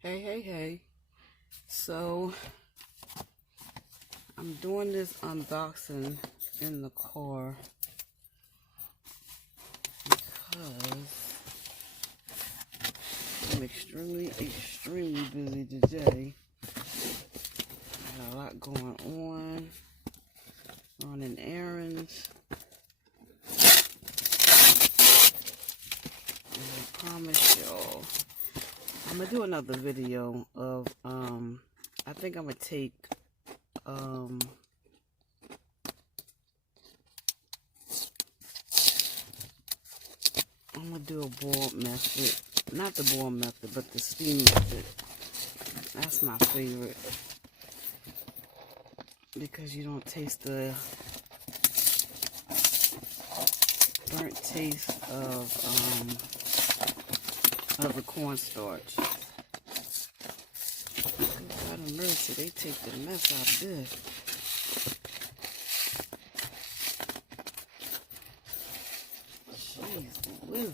Hey. So, I'm doing this unboxing in the car because I'm extremely busy today. I got a lot going on, running errands. And I promise y'all, I'm gonna do another video of, I think I'm gonna take, I'm gonna do a boiled method. Not the boiled method, but the steam method. That's my favorite. Because you don't taste the burnt taste of the cornstarch. God of mercy, they take the mess out of this. Jeez, whiz.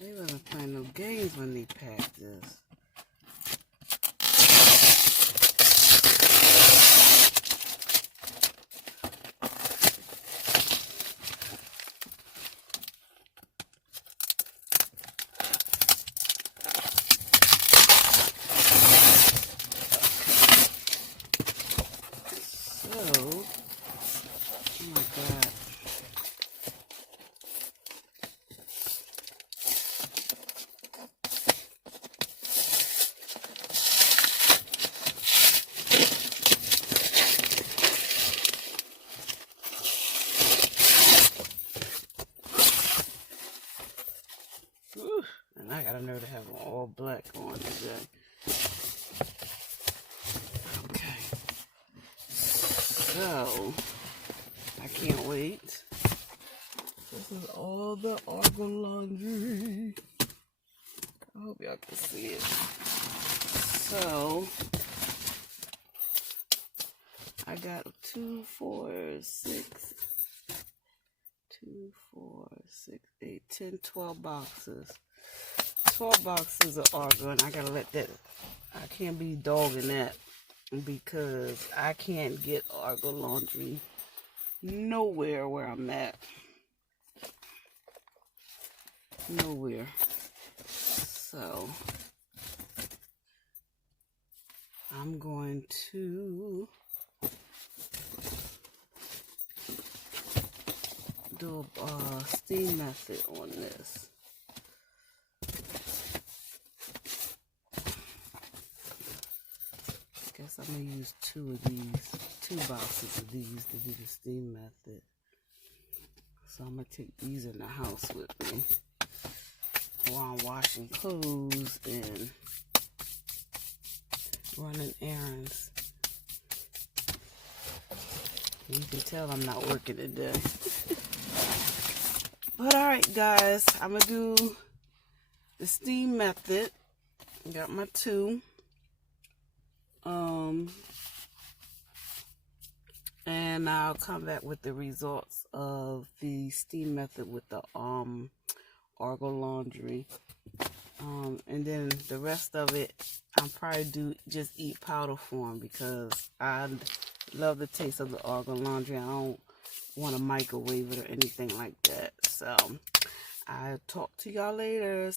They wasn't playing no games when they packed this. So, oh my God. Whew. And I got a nerve to have all black on today. Okay. So, I can't wait. This is all the Argo laundry. I hope y'all can see it. So, I got 2, 4, 6, 2, 4, 6, 8, 10, 12 boxes. 12 boxes of Argo, and I gotta let that, I can't be dogging that because I can't get Argo laundry nowhere where I'm at. Nowhere. So, I'm going to do a steam method on this. Guess I'm gonna use 2 of these, 2 boxes of these to do the steam method. So I'm gonna take these in the house with me while I'm washing clothes and running errands. You can tell I'm not working today. But alright guys, I'm gonna do the steam method. Got my 2. And I'll come back with the results of the steam method with the Argo laundry. And then the rest of it, I'll probably just eat powder form because I love the taste of the Argo laundry. I don't want to microwave it or anything like that. So, I'll talk to y'all later.